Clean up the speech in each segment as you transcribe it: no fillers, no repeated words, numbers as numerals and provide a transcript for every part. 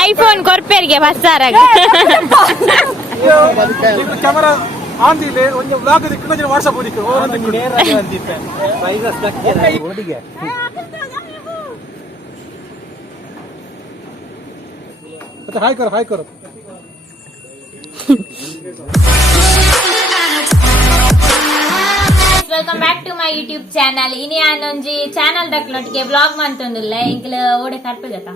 IPhone ಕೊರ್ಪೇರಿಗೆ ಬಸ್ಸಾರ camera on ಇದೆ ಒಂದು ಬ್ಲಾಗ್ ದಿಕ್ಕಿನ ವಾಟ್ಸ್ಆಪ್ ಓದಿಕ್ಕೆ ಹಾಯ್ ಕರೋ ಹಾಯ್ ಕರೋ welcome back to my YouTube channel ಇನಿ ಆನೊಂಜಿ ಚಾನಲ್ ದಕ್ಲೊಟ್ಟಿಗೆ ವ್ಲಾಗ್ ಮಂತೊಂದುಲ್ಲ ಎಂಕ್ಲ ಓಡೆ ಕರ್ಪೆಗತ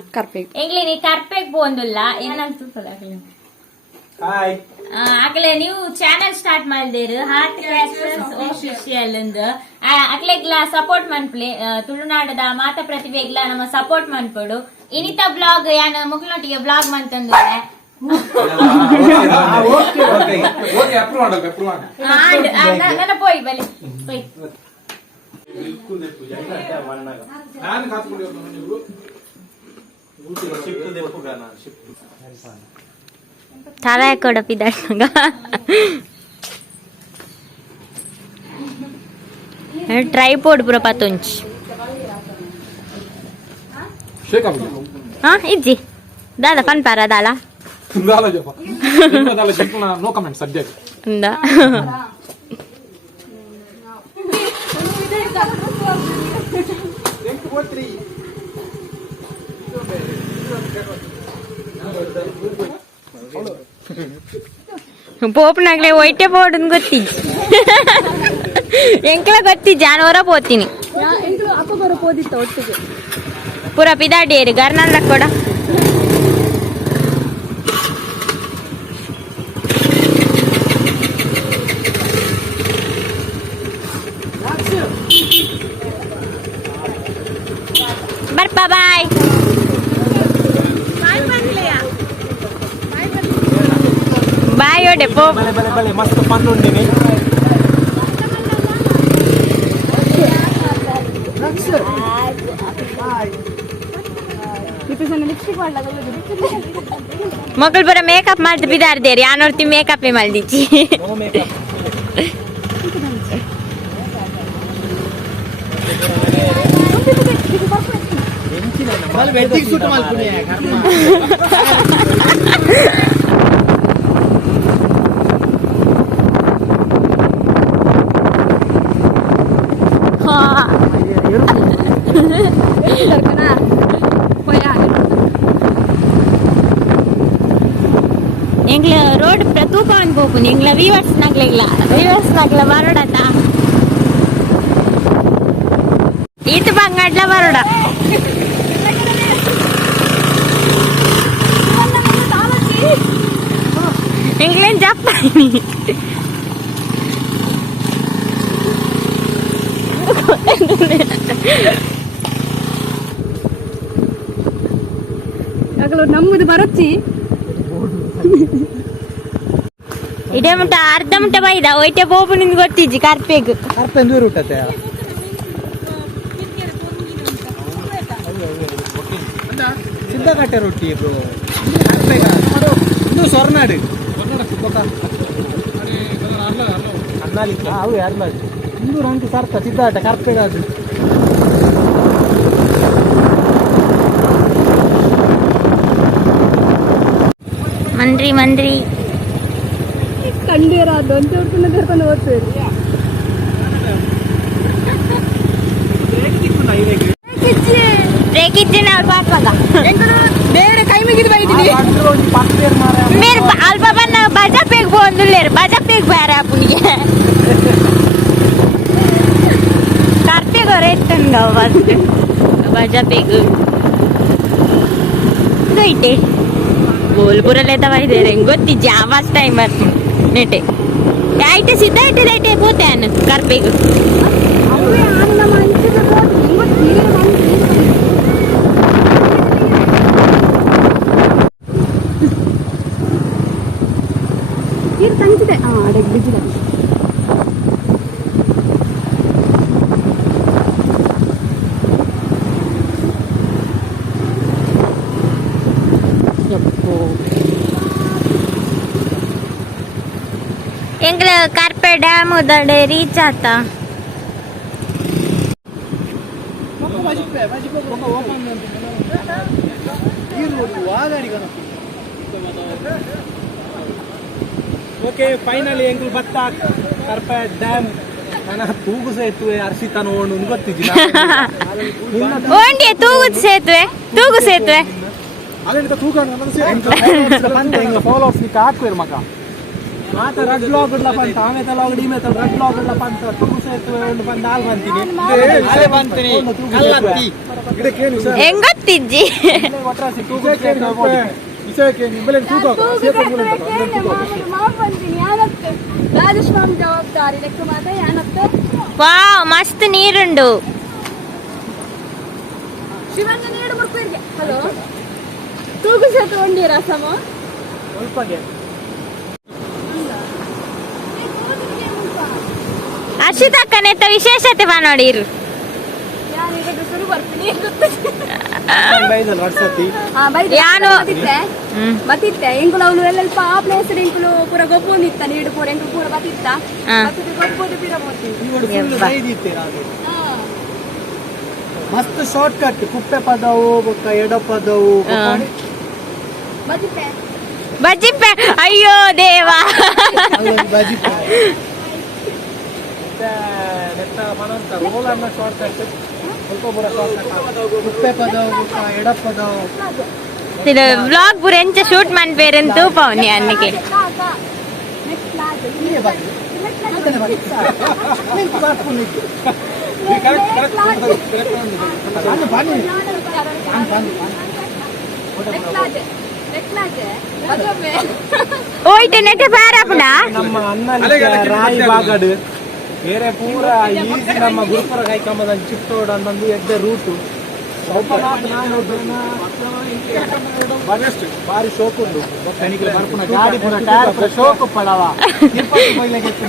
ಎಂಕ್ಲೆ ನೀ ಕರ್ಪೆಗ್ ಪೋಂದುಲ್ಲ ಏನಂತ ಹಾಯ್ ಅಕ್ಲೆ ನೀವು ಚಾನಲ್ ಸ್ಟಾರ್ಟ್ ಮಾಡಿದಿರು ಹಾರ್ಟ್ ಕ್ಯಾಸ್ಟರ್ಸ್ ಆಫಿಷಿಯಲ್ ಎಂದು ಅಕ್ಲೆಗ್ಲ ಸಪೋರ್ಟ್ ಮನ್ಪ್ಲೆ ತುಳುನಾಡದ ಮಾತ ಪ್ರತಿಭೆಗ್ಲ ನಮ್ಮ ಸಪೋರ್ಟ್ ಮನ್ಪಡು ಇನಿತ ಬ್ಲಾಗ್ ಯಾನ ಮುಕ್ಲೊಟ್ಟಿಗೆ ಬ್ಲಾಗ್ ಮಂತೊಂದುಲ್ಲ పోయి బలి పోయి చాలా కూడా పిదాగా ట్రైపోడ్ పుర పతుంచి ఇజ్జి దాదా పని పారా దాలా నో కమెంట్ సబ్జెక్ట్ ఉందా ಪೋಪನಾಗ್ಲೇ ಒಯ್ಟೆ ಬೋರ್ಡ್ ಗೊತ್ತಿಜ್ಜಿ ಎಂಕ್ಲ ಗೊತ್ತಿ ಜಾನುವಾರ ಪೋತೀನಿ ಪೂರ ಪಿದಾಡಿಯರಿ ಗರ್ನಲ್ಲ ಕೂಡ ಬರ್ಪ ಬಾಯ್ ಬಾಯ್ ಓಡೆ ಪೋ ಮಸ್ತ್ ಫನ್ ಉಂಡಿನಿ ಮಕ್ಕಳು ಬರ ಮೇಕಪ್ ಮಾಡ್ತಾ ಬಿದ್ದಾರ್ದೇರಿ ಯಾನೋರ್ತಿ ಮೇಕಪ್ ಮಾಡ್ದಿಚ್ಚಿ ಎಂಗ್ಲ ರೋಡ್ ತೂಕವನ್ ಹೋಗ್ತೀನಿ ಎಂಗ್ಲ ವಿವರ್ಸ್ ನಗ್ಲ ಬರೋಡತ ಈತ ಬಂಗಡ್ಲ ಬರೋಡ ಎಂಗ್ಲೇನ್ ಜಪ್ಪ ನಮ್ಮದು ಬರಚ್ಚಿ ಇಡೇ ಮುಟ್ಟ ಅರ್ಧ ಮುಟ್ಟ ಬೈದ ಒಯ್ಟೆ ಬೋಪು ನಿಂದು ಗೊತ್ತಿಜ್ಜಿ ಕಾರ್ಪೆಗ್ ದೂರ ಹುಟ್ಟತ್ತೆ ಸಿದ್ದಕಟ್ಟೆ ರೊಟ್ಟಿ ಬ್ರೋ ಇದು ಸ್ವರ್ನಾಡು ಅವು ಯಾರಲ್ಲ ಇಂದು ರಂಕು ಸರ್ತ ಸಿದ್ದಾಟ ಕರ್ಪೆಗಾದು ಮಂದ್ರಿ ಕಂಡೀರಾದು ಒಂಚೂರು ಕರ್ಕೊಂಡು ಹೋಗ್ತೇವೆ ರೇಗಿದ್ದೀನಿ ಅವ್ರ ಪಾಪಗ ಬೇರೆ ಕೈ ಮುಗಿದು ಬೈದಿನಿ మీరు అల్పమన్న బజాపేకి పోందులేరు బజాపేకి పోయారు అప్పుడికి కరెక్ట్గా కొరేస్తుంది ఫస్ట్ బజాపేకి ఇటే ಗೋಲ್ಪುರಲ್ಲೈತ ಬೈದೇರೆ ಗೊತ್ತಿಜ್ಜಿ ಆ ಫಸ್ಟ್ ಟೈಮ್ ನೆಟ್ಟೆ ಐಟೆ ಸಿದ್ಧ ಐಟೆ ಪೋತೆ ಅನ್ನ ಕರ್ಪೆಗೆ ತಂಚಿದೆ ಅಡಗ್ ಬಿದ್ದಿದೆ ಎಂಗ್ಲ ಕಾರ್ಪೆ ಡ್ಯಾಮ್ ಉದಡೆ ರೀಚ್ ಆತ ಓಕೆ ಫೈನಲಿ ಎಂಕ್ಲು ಬತ್ತ ಕರ್ಪ ಡ್ಯಾಮ್ ನನ್ನ ತೂಗು ಸೇತುವೆ ಅರ್ಸಿತ ನೋಡು ಗೊತ್ತಿದ್ದಿ ಓಂಡಿ ತೂಗು ಸೇತುವೆ ಅದೇಂತ ತೂಗ ಫಾಲೋವರ್ಸ್ ನಿಕ್ಕ ಹಾಕ್ವೇರು ಮಗ ಮಾತ ರೆಡ್ ಬ್ಲಾಗ್ ಇಡ್ಲ ಬಂತ ಆಮೇಲೆ ಲಾಗ್ ಡಿ ಮೇಲೆ ರೆಡ್ ಬ್ಲಾಗ್ ಇಡ್ಲ ಬಂತ ತೂಗು ಸೇತುವೆ ಒಂದು ಬಂದ ಹಾಲ್ ಬಂತೀನಿ ಅಲೆ ಬಂತೀನಿ ಕಲ್ಲತ್ತಿ ಇದಕ್ಕೇನು ಹೆಂಗೊತ್ತಿಜ್ಜಿ ಒಟ್ರಾಸಿ ತೂಗು ಸೇತುವೆ ಇಸಕ್ಕೆ ನಿಮ್ಮಲ್ಲಿ ತೂಗ ಸೇತುವೆ ಮೂಲ ರಾಜಸ್ವಾಮಿ ಜವಾಬ್ದಾರಿ ಲೆಕ್ಕ ಮಾತ್ರ ಏನತ್ತ ವಾವ್ ಮಸ್ತ್ ನೀರುಂಡು ಶಿವಂಗ ನೀಡು ಮುರ್ಕುವಿಗೆ ಹಲೋ ತೂಗು ಸೇತು ಒಂಡಿ ರಸಮ ಸ್ವಲ್ಪಗೆ ಅರ್ಷಿತಕ್ಕನೆತ್ತ ವಿಶೇಷತೆ ಬಾ ನೋಡಿರು ಯಾನೀಗ ಶುರು ಬರ್ತೀನಿ ಬೈದಲ್ ವರ್ಷತಿ ಯಾನು ಬತ್ತಿತ್ತೆ ಎಂಕುಲು ಅವಳು ಎಲ್ಲೆಲ್ಪ ಆ ಪ್ಲೇಸ್ ಎಂಕುಲು ಪೂರ ಗೊಬ್ಬೊಂದಿತ್ತ ನೀಡು ಪೂರ ಎಂಕುಲು ಪೂರ ಬತ್ತಿತ್ತ ಬತ್ತಿದ್ದು ಗೊಬ್ಬೊಂದು ಪೀರ ಬೋತೀನಿ ಮಸ್ತ್ ಶಾರ್ಟ್ ಕಟ್ ಕುಪ್ಪೆ ಪದವು ಬೊಕ್ಕ ಎಡ ಪದವು ಬತ್ತಿತ್ತೆ ಬಜ್ಜಿಪ್ಪೆ ಅಯ್ಯೋ ದೇವಾ ಬಜಿ ರೋಲನ್ನ ಶಾರ್ಟ್ ಕಟ್ ಸ್ವಲ್ಪ ಪೂರ ಶಾರ್ಟ್ ಕಟ್ ಕುಪ್ಪೆ ಪದವು ಬೊಕ್ಕ ಎಡ ಪದವು ವ್ಲಾಗ್ ಪೂರ ಎಂಚ ಶೂಟ್ ಮನ್ಪೇರಂತೂ ಪವನಿ ಅನ್ನಕ್ಕೆ ಓಯ್ತೆ ನೆಟ್ಟೆ ಪಾರಪುಡ ನಮ್ಮ ಅನ್ನ ರಾಯಿ ಬಾಗಡು ಬೇರೆ ಪೂರ ಈಸಿ ನಮ್ಮ ಗುರುಪುರ ಕೈಕಂಬದ ಚಿತ್ತೋಡು ಅನ್ನೊಂದು ಎಡ್ಡೆ ರೂಟು ಬಾರಿ ಶೋಕ್ ಉಂಟು ಗಾಡಿ ಪೂರ ಟೈರ್ ಪೂರ ಶೋಕ್ ಪಡವ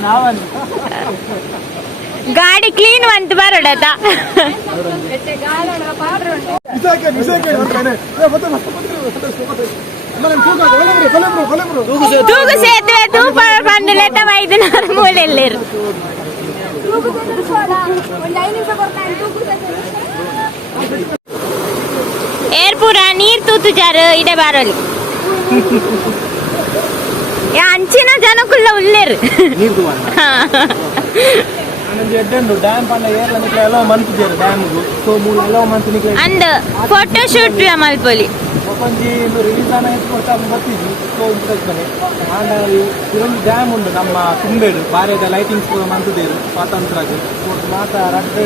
ನಾವಲ್ಲಿ ಗಾಡಿ ಕ್ಲೀನ್ ಅಂತ ಬರೋಡತ ತೂಗು ಸೇತುವೆ ತೂಪ ಬಂದು ಲೆಟ ವೈದ್ಯನವರ ಮೂಲೆಯಲ್ಲಿರು ಏರ್ಪುರ ನೀರ್ ತೂತು ಜಾರು ಇಡೆ ಬಾರೋಲಿ ಅಂಚಿನ ಜನಕ್ಕುಲ್ಲ ಉಳ್ಳೇರು ಡ್ಯಾಮ್ ಪಂಡ ಏರ್ಲ ನಿಕ್ಲೆ ಎಲ್ಲೋ ಮಂತಿದ್ದೇರು ಡ್ಯಾಮ್ಗು ಸೊ ಮೂಲ ಎಲ್ಲೋ ಮಂತ್ ನಿಕ್ಲೆ ಅಂಡ್ ಫೋಟೋ ಶೂಟ್ ಮಲ್ಪೊಲಿ ಒಂಜಿ ರಿಲೀಸ್ ಆನ ಎತ್ಕೊಡ್ತಾ ಬರ್ತಿದ್ವಿ ಸೊ ಇಂಟ್ರೆಸ್ಟ್ನೆ ಆಂಡ ಇದೊಂದು ಡ್ಯಾಮ್ ಉಂಡು ನಮ್ಮ ತುಂಬೇಡು ಬಾರಿದ ಲೈಟಿಂಗ್ಸ್ ಪೂರ ಮಂತದೇರು ಸ್ವಾತಂತ್ರ್ಯಗೆ ಮಾತ ರಡ್ಡೆ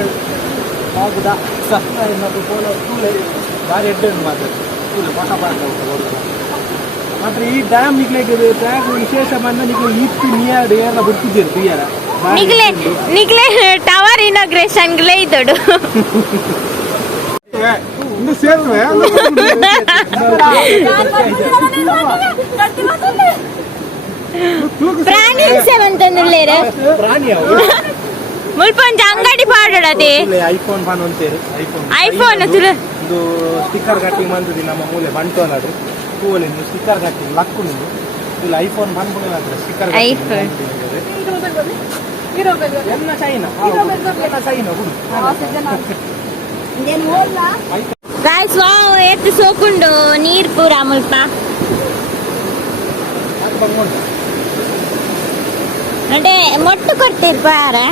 ಆಗುದ ಸಹ ಮತ್ತು ಪೋಲೋ ಸ್ಕೂಲೆ ಬಾರಿ ಎಡ್ಡೆ ಉಂಟು ಮಾತ್ರ ಸ್ಕೂಲ್ ಪಾಠ ಮಾತ್ರ ಈ ಡ್ಯಾಮ್ ನಿಕ್ಲೆಗೆ ಟ್ರ್ಯಾಕ್ ವಿಶೇಷ ಬಂದ ನಿಕ್ಲೆ ಇತ್ತು ನಿಯರ್ ಏರ್ಲ ಬಿಡ್ತಿದ್ದೀರು ಕ್ಲಿಯರ ನಿಕ್ಲೆ ಟವರ್ ಇನಾಗ್ರೇಷನ್ ಗಿಲೆ ಇದ್ದೋಡು ಸೇತುವೆ ಪ್ರಾಣಿ ಹಿಂಸೆವಂತಂದುಳ್ಳೇರು ಪ್ರಾಣಿ ಮುಲ್ಪೊಂಜ ಅಂಗಡಿ ಪಾಡೋಡದೆ ಐಫೋನ್ ಫಾನ್ ಅಂತೇರು ಐಫೋನ್ ತುಳು ಇದು ಸ್ಟಿಕ್ಕರ್ ಕಟ್ಟಿಂಗ್ ಬಂದದಿ ನಮ್ಮ ಮೂಲೆ ಬಂಟು ಅನ್ನೋದು ಹೂವಲಿಂದು ಸ್ಟಿಕ್ಕರ್ ಕಟ್ಟಿಂಗ್ ಲಕ್ಕು ನಿಂದು ಇಲ್ಲಿ ಐಫೋನ್ ಬಂದ್ಬಿಡ ಸ್ಟಿಕ್ಕರ್ ಐಫೋನ್ ಎಲ್ಲ ಚೈನಾ ಚೈನಾ ಹುಡು ಗಾಯ್ಸ್ ವಾವ್ ಎತ್ತು ಸೋಕುಂಡು ನೀರ್ ಪೂರ ಮುಲ್ಪ అంటే మొట్టు కొట్టిరు పారా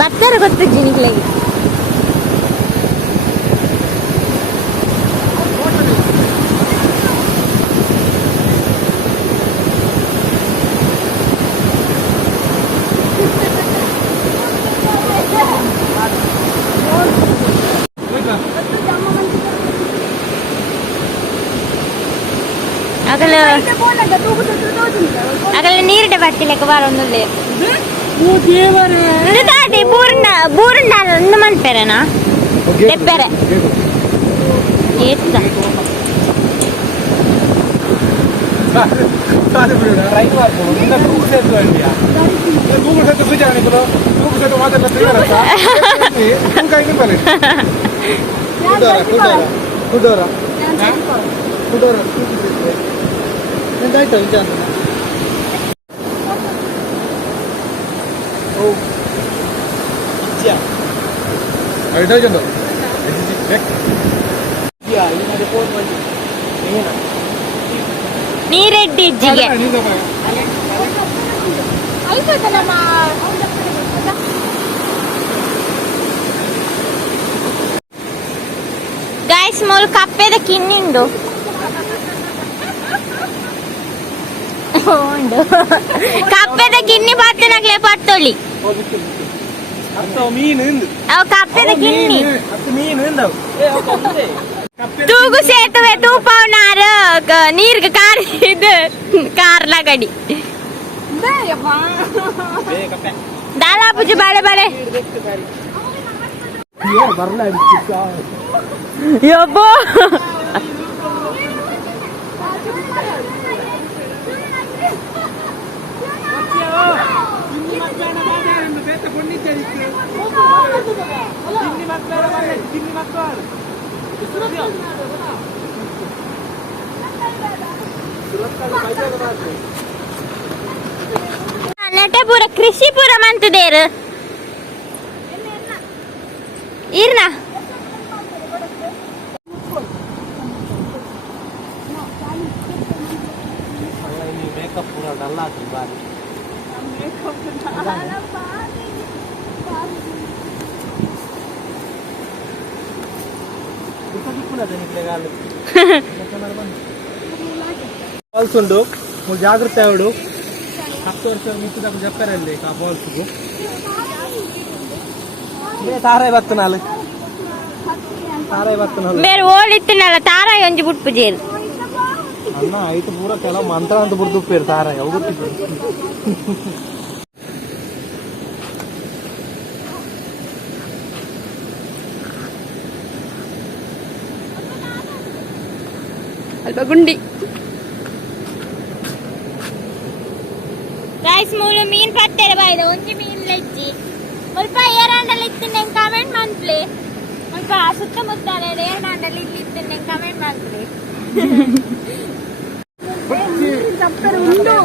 బత్తర కొత్త జినిక్లకి ಅಗಲ ನೀರಿಟ ಬಟ್ಟಿಲೆಕ್ಕ ಬಾರೊಂದುಲ್ಲೆ ದಾಟಿ ಬೂರುಂಡ ಒಂದು ಮನ್ಪೆರೆನಾ ಲೆಪ್ಪೆರೆ ಏತ್ತ ಇಡೋಜೊಂದು ನೀರೆಡ್ಡಿ ಇಜ್ಜಿಗೆ ಗೈಸ್ ಮೊಲ್ ಕಪ್ಪೆದ ಕಿನ್ನಿಂಡು ಉಂಡು ಕಪ್ಪೆದ ಕಿನ್ನಿ ಪತ್ತನಕ್ಲೆ ಪತ್ತೊಳ್ಳಿ ಮೀನು ಅವು ಕಪ್ಪೆದ ಕಿನ್ನಿ ಮೀನು ತೂಗು ಸೇತುವೆ ತೂಪವನಾರ ನೀರ್ಗೆ ಕಾರ್ ಇದು ಕಾರ್ಲ ಗಡಿ ದಾಲಾಪುಜಿ ಬಾಳೆ ಬಾಳೆ ಬರ್ಲ ಯಬ್ಬೋ ನಟಪುರ ಕೃಷಿಪುರ ಮಂತದೇರು ಇರ್ನ ಮೇಕಪ್ ಪೂರ ಡಲ್ ಆಗ್ತದೆ ಬಾರಿ బాల్స్ ఉండు నువ్వు జాగ్రత్త ఆవిడు 10 ವರ್ಷ మిత్తుదాకా చెప్పారండి ఆ బాల్స్ కు తారాయి వస్తున్నాలు ಬೇರೆ ಓಳಿತ್ತಿನಲ್ಲ ತಾರಾಯಿ ಒಂಜಿ ಬುಟ್ಪು ಜೇರು ಅಣ್ಣ ಐದು ಪೂರ ಕೆಲವು ಮಂತ್ರ ಅಂತ ಬುರ್ದು ಪೇರು ತಾರಾಯಿ ಅವು ಗೊತ್ತಿತ್ತು ಅಲ್ಪ ಗುಂಡಿ ಗೈಸ್ ಮೂಲು ಮೀನ್ ಪತ್ತೆರೆ ಬಾಯ್ದ ಒಂಜಿ ಮೀನ್ ಲೆಜ್ಜಿ ಸ್ವಲ್ಪ ಏರಾಂಡಲ್ಲಿ ಇತ್ತಿನ ಕಮೆಂಟ್ ಮಾಡ್ಲಿ ಸ್ವಲ್ಪ ಸುತ್ತಮುತ್ತ ಏರಾಂಡಲ್ಲಿ ಇಲ್ಲಿ ಇತ್ತಿನ ಕಮೆಂಟ್ ಮಾಡ್ಲಿ ಉಂಡು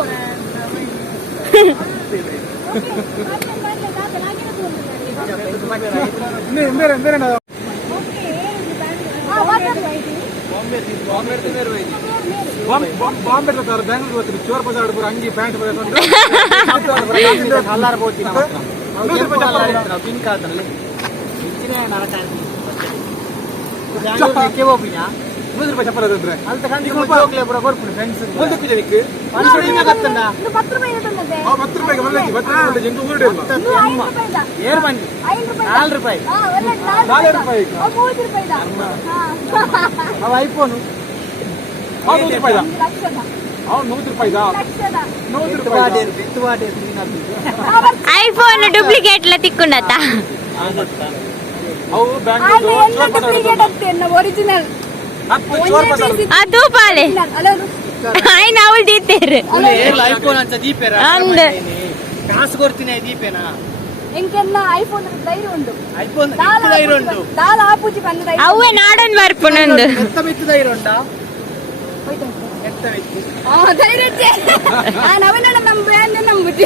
ಬಾಂಬೆ ಬೆಂಗಳೂರು ಹೋಗ್ತೀನಿ ಚೋರ್ ಬಜಾರ್ ಅಂಗಿ ಪ್ಯಾಂಟ್ ಪಿಂಕ್ ಆದ್ರಲ್ಲಿ ₹100 చెప్పలేదు అంత కంటి ಹೋಗ್ಲೇ ಬರ ಕೊಡ್ತೀನಿ ಫ್ರೆಂಡ್ಸ್ ಮುಂದಕ್ಕೆ ಜನಿಕ್ಕೆ 10 ರೂಪಾಯಿಗೆ ಮಲ್ಲಕ್ಕೆ 10 ರೂಪಾಯಿ ಜಂತು ಊರಡೆ ಏರ್ ಬಂದಿ ₹4 ಅವ ಐಫೋನ್ ₹100 ಐಫೋನ್ ಡೂಪ್ಲಿಕೇಟ್ ಲ ತಿಕ್ಕೊಂಡತ್ತ ಅವು ಒರಿಜಿನಲ್ ಅದು ಪಾಲೆ ఆయన ಅವಳು ದೀತೇರು ಐಫೋನ್ ಅಂತ ದೀಪೇರ ಅಂದ್ ಕಾಸು ಕೊಡ್ತೀನಿ ದೀಪೇನಾ ಎಂಕೆಲ್ಲ ಐಫೋನ್ ಧೈರ್ಯ ಉಂಟು ಐಫೋನ್ ಧೈರ್ಯ ಉಂಟು ದಾಲ ಆಪೂಜಿ ಬಂದ ಅವೇ ನಾಡನ್ ಬರ್ಪುನೊಂದು ಎತ್ತ ಮಿತ್ತು ಧೈರ್ಯ ಉಂಟಾ ಎತ್ತ ಮಿತ್ತು ಧೈರ್ಯ ಅವನ ನಮ್ಮ ನಂಬುತ್ತಿ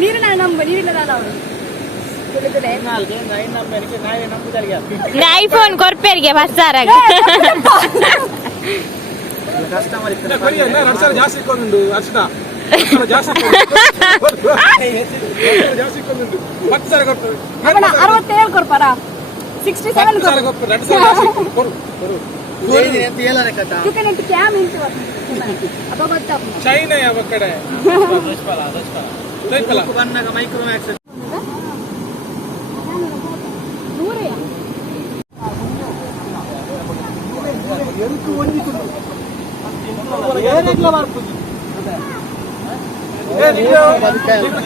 ನೀರಿನ ನಂಬ ನೀರಿನ ದಾಲ ಅವನು ಐಫೋನ್ ಕೊರ್ಪೇರಿಗೆ ಬಸ್ಸಾರಾಗ ಜಾಸ್ತಿ ಕೊಂಡು ಅರ್ಶನ ಜಾಸ್ತಿ 67 ಕೊಡ್ಪಾರ 67 ಚೈನಾ ಯಾವ ಕಡೆ ಮೈಕ್ರೋಮ್ಯಾಕ್ಸ್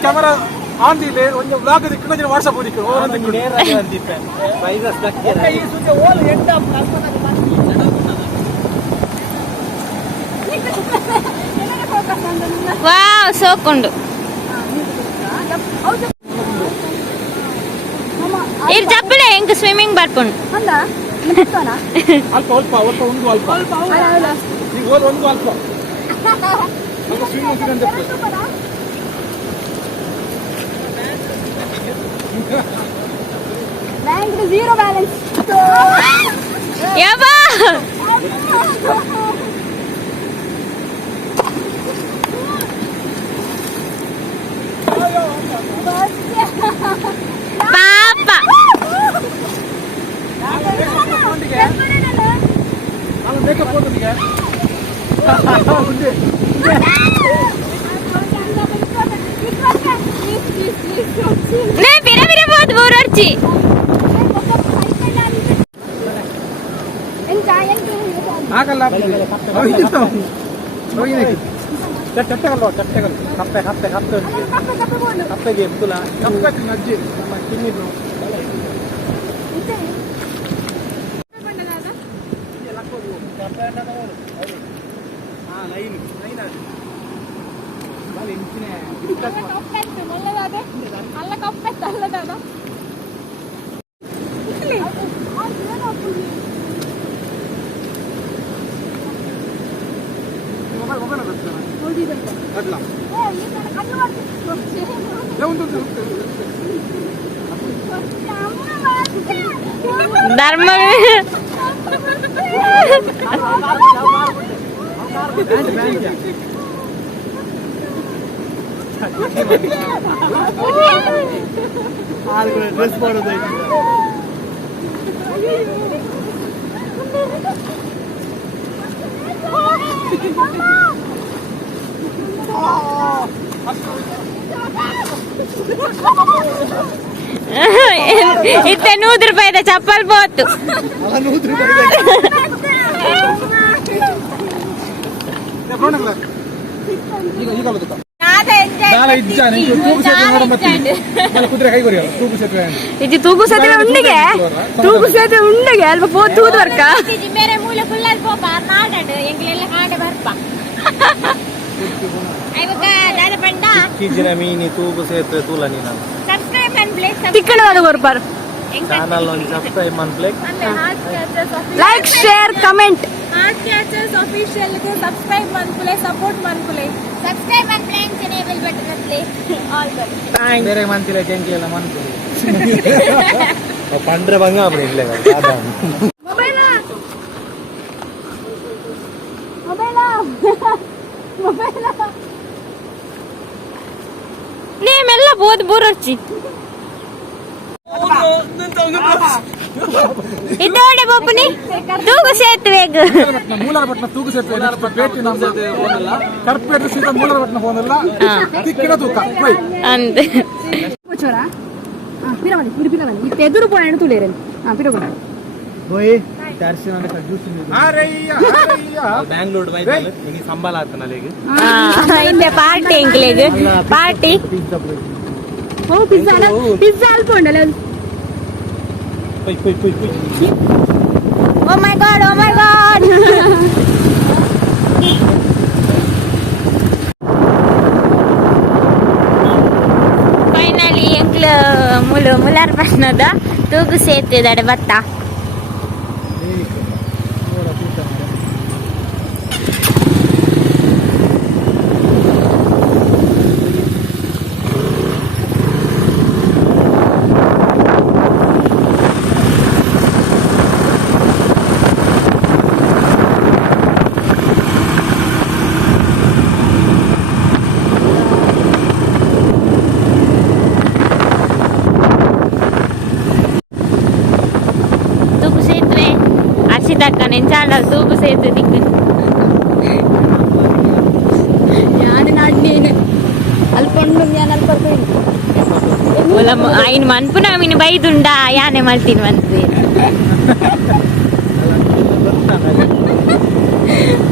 ಕ್ಯಾಮರಾ ಆನ್ ದಿಲೆ ಒಂದು ಬ್ಲಾಗ್ ದಿಕ್ಕಿನ ವಾಟ್ಸ್ಆಪ್ ದಿಕ್ಕು ವಾವ್ ಸೋಕೊಂಡು ಇರ್ ಜಪ್ಪಲೆ ಹೆಂಗ್ ಸ್ವಿಮ್ಮಿಂಗ್ ಬರ್ಪುಂಡು ಅಲ್ಪ ಅಲ್ಪ ಅಲ್ಪ ಒಂದು ಅಲ್ಪ ಈಗ ಒಂದು ಅಲ್ಪ ಸ್ವಲ್ಪ ಸ್ವಿಮ್ಮಿಂಗ್ ಅಂತ ಬ್ಯಾಂಕ್ 0 balance. ಯವ್ವಾ ಪಾಪ ಮೇಕಪ್ ಹೋಗೋದಿಗೆ ನೇ ಬಿರ ಬಿರ ಬೋದು ಬೋರರ್ಚಿ ಆಗಲ್ಲ ಚಟ್ಟೆಗಲ್ವ ಚಟ್ಟೆಗಲ್ ಕಪ್ಪೆ ಕಪ್ಪೆ ಕಪ್ಪೆ ಕಪ್ಪೆಗೆ ತುಲ ಕಪ್ಪೆ ಅಜ್ಜಿ ನಮ್ಮ ತಿನ್ನಿದ್ರು ಲೈನ್ ಲೈನ್ ಅಲ್ಲ ಕಪ್ಪೆತ್ತ ಅಲ್ಲದಾದ ಧರ್ಮ ಡ್ರೆಸ್ ಮಾಡೋದು ಇತ್ತ 100 ರೂಪಾಯಿದ ಚಪ್ಪಲ್ ಬೋತು ఇది తూగు సేతువే ఉండిగే అಲ್ಪ పో తూదు ವರ್ಕ ಬೇರೆ ಮೂಲೆ ಫುಲ್ಲಲ್ಲಿ ಪೋಪ ನಾಡಡು ಎಂಗ್ಲೆಲ್ಲ ಹಾಡೆ ಬರ್ಪ ಐವಗ ದಾದ ಪಂಡ ಕಿಜಿನ ಮೀನಿ ತೂಗು ಸೇತುವೆ ತೂಲ ನೀನು ಸಬ್ಸ್ಕ್ರೈಬ್ ಅಂಡ್ ಪ್ಲೇಸ್ ತಿಕ್ಕಣ ವಾಡು ಬರ್ಪಾರು ಚಾನಲ್ ಒಂದು ಸಬ್ಸ್ಕ್ರೈಬ್ ಮಾಡ್ಬೇಕು like share comment Heart Catchers official ಗೆ ಸಬ್ಸ್ಕ್ರೈಬ್ ಮಾಡ್ಕೊಳ್ಳಿ ಸಪೋರ್ಟ್ ಮಾಡ್ಕೊಳ್ಳಿ subscribe and press enable button ಅತ್ಲೆ ಆಲ್ ಬಟನ್ ಬೇರೆ ಮಂತಿಲ್ಲ ಚೆಂಚಿ ಎಲ್ಲ ಮಾಡ್ಕೊಳ್ಳಿ ಪಂಡ್ರೆ ಬಂಗ ಅಪ್ಪ ಇಲ್ಲ ಮೊಬೈಲ ನೇಮೆಲ್ಲ ಬೋದು ಬೋರರ್ಚಿ ಇದೋಡೆ ಬೊಪ್ಪನಿ ತೂಗು ಸೇತುವೆಗ್ ಮೂಲಪಟ್ಟಣ ತೂಗು ಸೇತುವೆ ಭೇಟಿ ನಮ್ದು ಕರ್ಪೇಟೆ ಸೀದಾ ಮೂಲಪಟ್ಟಣ ಹೋಗಲ್ಲ ತಿಕ್ಕಿನ ತೂಕ ಅಂದ కూర్చోరా పిరవాలి పిరవాలి ఇది ఎదురు పోయాను తులేరని పిరవాలి పోయి దర్శనం చూసింది ಬ್ಯಾಂಗ್ಳೂರ್ ಬೈದಲ್ಲಿ ನಿನಗೆ ಸಂಬಳ ಆತನ ಅಲ್ಲಿಗೆ ಇಲ್ಲೇ ಪಾರ್ಟಿ ಎಂಕ್ಲೆಗ್ ಪಾರ್ಟಿ ಓ ಪಿಜ್ಜಾ ಅಲ್ಪ ಉಂಡಲ್ಲ ಪೈ ಪೈ ಪೈ ಪೈ ಓ ಮೈ ಗಾಡ್ ಫೈನಲಿ ಎಂಕ್ಲ ಮುಲಾರ್ ಬಣ್ಣದ ತೂಗು ಸೇತುವೆ ಬತ್ತ ಅರ್ಷಿತಕ್ಕ ನಿನ್ ಚಾನಲ್ ತೂಗು ಸೇತು ದಿಕ್ಕು ಯಾನು ನಾಡ್ನೇನು ಅಲ್ಕೊಂಡು ನಾನು ಅಲ್ಪ ఆయన మనుపున విని బయదుండా యానే మల్తిని మంత్రి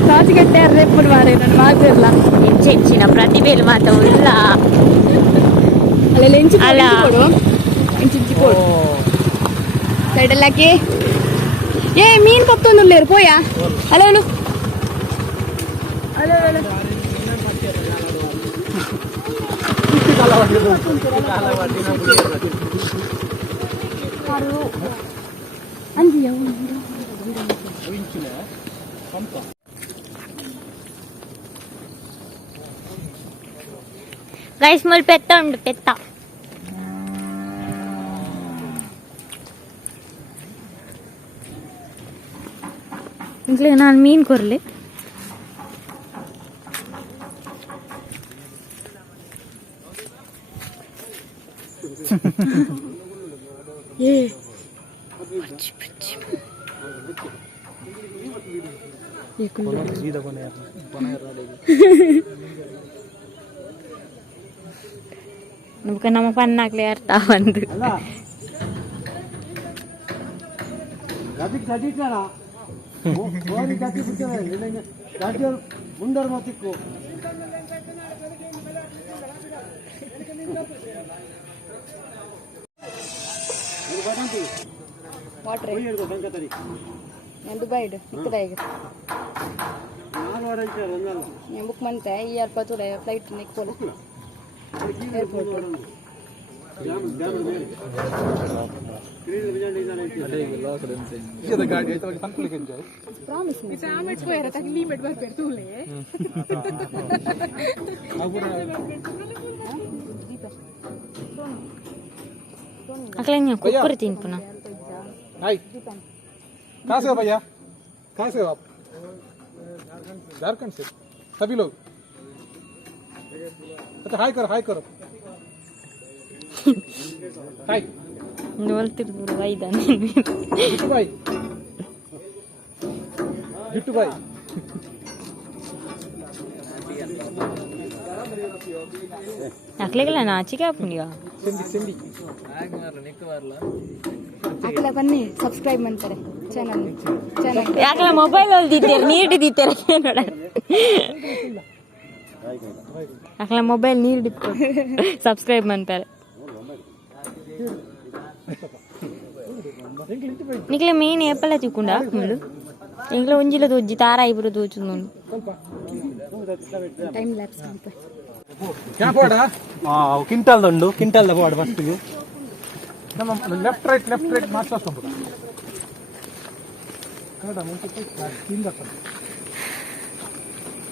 రాజుగట్టారు రేపు వాడే నన్ను మాదిర్ల ఎంచిన ప్రతిభలు మాత ఉల్ల అలా ఎంచి అలా ఎంచిపోడు సైడల్లాకి ఏ మీన్ పత్తుంది లేరు పోయా హలో హలో హలో గైస్ ముల్ పెత్త ఉండు పెత్త ಇಂಕ್ಲೆ ನಾನು ಮೀನು ಕೊರ್ಲಿ ಏ നമുക്ക് നമ്മ പന്നാക്കളെ അർത്ഥാവന്ത് ಮುಂದರ್ ಮತ್ತಿಕ್ಕು ವಾಟ್ರ್ ದುಬೈ ನಿಕ್ಕದಾಗಿ నేను బుక్ మంతే ఈ ఏర్పాటు ఫ్లైట్ నిక్కోలు ఏర్పోర్ట్ ಪ್ರಾಮಿಸ್ అట్లా నేను కుక్కర్ తింటున్నా हाय कहाँ से हो भैया कहाँ से हो आप झारखंड से सभी लोग अच्छा हाय करो हाय ನೋಡ್ತಿರ್ಬೋದು ವೈದ जिट्टू भाई అట్లేగల నాచిగా పుణ్య सिंधी ಅಕ್ಲ ಬನ್ನಿ ಸಬ್ಸ್ಕ್ರೈಬ್ ಮಾಡ್ತಾರೆ ಚಾನಲ್ ಯಾಕಲ ಮೊಬೈಲ್ ಅಲ್ಲಿ ದಿತ್ತೇರು ನೀಟ್ ದಿತ್ತೇರು ನೋಡ ಯಾಕಲ ಮೊಬೈಲ್ ನೀರ್ ದಿತ್ತು ಸಬ್ಸ್ಕ್ರೈಬ್ ಮಾಡ್ತಾರೆ ನಿಕ್ಲೆ ಮೇನ್ ಏಪಲ್ಲ ತಿಕ್ಕೊಂಡ ಹಾಕೊಂಡು ಎಂಗ್ಲ ಒಂಜಿಲ ದೊಜ್ಜಿ ತಾರ ಇಬ್ರು ದೋಚು ನೋಡಿ ಟೈಮ್ ಲ್ಯಾಪ್ಸ್ ಅಂತ क्या पोड़ा क्विंटल दंडु क्विंटल पोड़ फस्ट ನಮ್ಮ ಲೆಫ್ಟ್ ರೈಟ್ ಮಾರ್ಚಾಸ್ಕೊಂಡು ಕನ್ನಡ ಮುಂಚೆ ತಿಂದ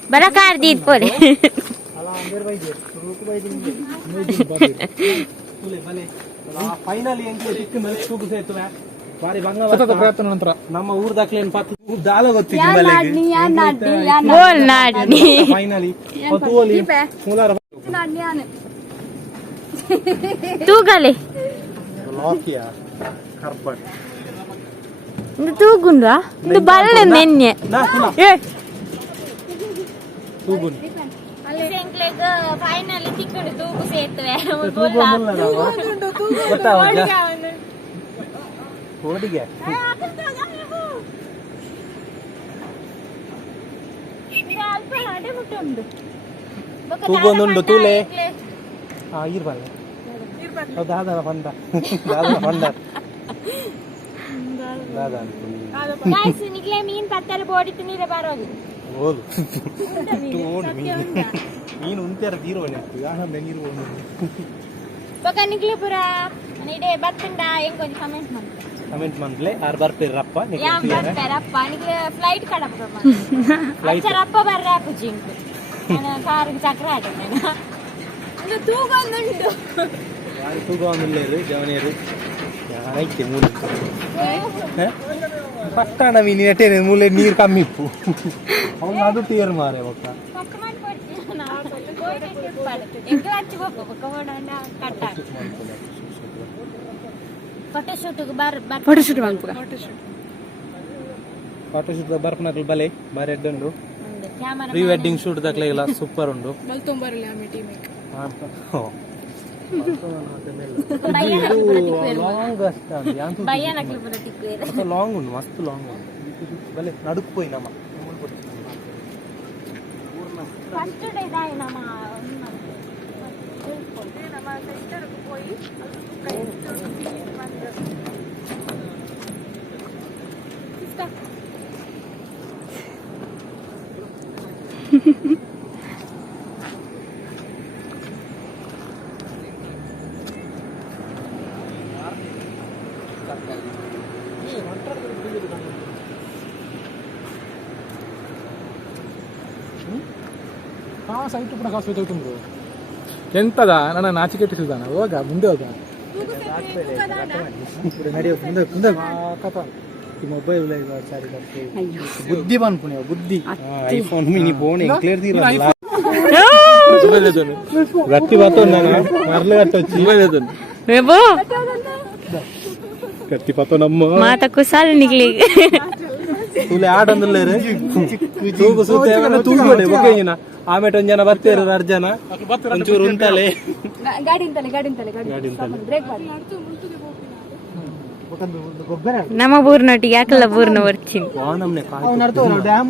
ಬರಕಾರ್ ದೀದ್ ಪೋಲೆ ಅಲ್ಲ ಅಂದರ್ ಬೈದೆ ರೂಕು ಬೈದೆ ಮೇದಿ ಬಾಬೆ ತುಲೆ ಬಲೆ ಫೈನಲಿ ಎಂಟ್ರಿ ಸಿಕ್ಕ ಮೇಲೆ ಸೂಪು ಸೇತುವೆ ಬಾರಿ ಬಂಗ ಸತತ ಪ್ರಯತ್ನ ನಂತರ ನಮ್ಮ ಊರ್ ದಾಖಲೆಯನ್ನು ಪಾತು ದಾಲ ಗೊತ್ತಿಲ್ಲ ಮಲೆಗೆ ಬೋಲ್ ನಾಡ್ನಿ ಫೈನಲಿ ಪತುವಲಿ ಮೂಲಾರ ನಾಡ್ನಿ ತೂಗಲೆ ಲಾಕಿಯಾ ಕಾರ್ಬನ್ ಇದು ತೂಗುಂಡ್ವಾ ಇದು ಬಲ್ಲೆ ನೆನ್ನೆ ಏ ತೂಗುನ್ ಸೆಂಕ್ಲೆಗ ಫೈನಲಿ ತಿಕ್ಕೊಂಡು ತೂಗು ಸೇತುವೆ ಗೊತ್ತಾವಲ್ಲ ಓಡಿಗೆ ತೂಗೊಂದುಂಡು ತೂಲೆ ಇರ್ಬಲ್ಲ ದಾದನ ಬಂದ गाइस निकले मीन पत्तल बोडित ನೀರ ಬರೋದು ಓದು ಮೀನು ಉಂಟರ ತೀರೋನೆ ಯಾಹಂದೆ ನೀರು ಓಡು ಪಕ್ಕ ನಿಕ್ಲೆ ಪುರ ನಿಡೆ ಬತ್ತಂಡ ಹೆಂಗ್ ಕೊಂಚ ಕಮೆಂಟ್ ಮಾಡ್ಲೆ ಆರ್ ಬರ್ತಿರಪ್ಪ ಯಾ ಬರ್ತಾರಪ್ಪ ನಿಕ್ಲೆ ಫ್ಲೈಟ್ ಕಡಪ್ಪ ಅಚ್ಚರಪ್ಪ ಬರ್ರ ಪುಜಿಂಕ್ ನಾನು ಕಾರ್ ಚಕ್ರ ಆಟನೆ ಇದು ತೂಗೊಂದುಂಡು ಯಾರು ತೂಗೊಂದುಲ್ಲೇರು ಜವನೇರು ಯಾರೈತೆ ಮೂಲೆ ಪಟ್ಟಣ ಮೀನು ಎಟ್ಟೇನೆ ಮೂಲೆ ನೀರು ಕಮ್ಮಿ ಇಪ್ಪು ಅವನು ಅದು ತೀರ್ ಮಾರೆ ಒಕ್ಕ ಫೋಟೋಶೂಟ್ ಬರ್ಪನಕ್ಲು ಬಲೆ ಬಾರಿ ಎಡ್ಡುಂಡು ಪ್ರೀ ವೆಡ್ಡಿಂಗ್ ಶೂಟ್ ದಕ್ಲೆ ಇಲ್ಲ ಸೂಪರ್ ಉಂಡು ಲಾಂಗ್ ಉಂಡು ಮಸ್ತ್ ಲಾಂಗ್ ಉಂಡು ಬಲೆ ನಡುಕ್ ಪೋಯಿ ನಮ್ಮ ಫಸ್ಟ್ ಡೇ ದಾಯಿ ನಮ್ಮ ಸೈಟ್ ಕೂಡ ಕಾಸು ಹೋಗ್ತುಂಟು ಎಂತದ ನನ್ನ ನಾಚಿಕೆಟ್ಟಿಸಿದಾನ ಹೋಗ ಮುಂದೆ ಹೋಗ ನಡೆಯೋ ಮುಂದೆ ಕಥ ಮೊಬೈಲ್ ಬುದ್ಧಿ ಬಂದ್ಪುಣೆ ಬುದ್ಧಿ ಐಫೋನ್ ಮಿನಿ ಫೋನ್ ಕ್ಲಿಯರ್ తీరాలి గట్టి పడుతున్నాను మరలు కట్టొచ్చి రేబో గట్టి పడుతున్నమ్మ మాత కుసాలు నిగిలి ತುಲೆ ಆಡಂದಿಲ್ಲೇರೆ ತೂಗು ಸೂತೆ ತೂಗೋಡೆ ಬೊಕೆಯಿನ ಆಮೇಲೆ ಒಂದ್ ಜನ ಬರ್ತೀರ 2 ಜನ ಒಂಚೂರು ಉಂಟಲೆ ಗಾಡಿ ಬ್ರೇಕ್ ಮಾಡಿ ನಮ್ಮ ಊರಿನೊಟ್ಟಿಗೆ ಯಾಕಲ್ಲ ಊರಿನ ಬರ್ತೀನಿ ನಮ್ನೆ ಡ್ಯಾಮ್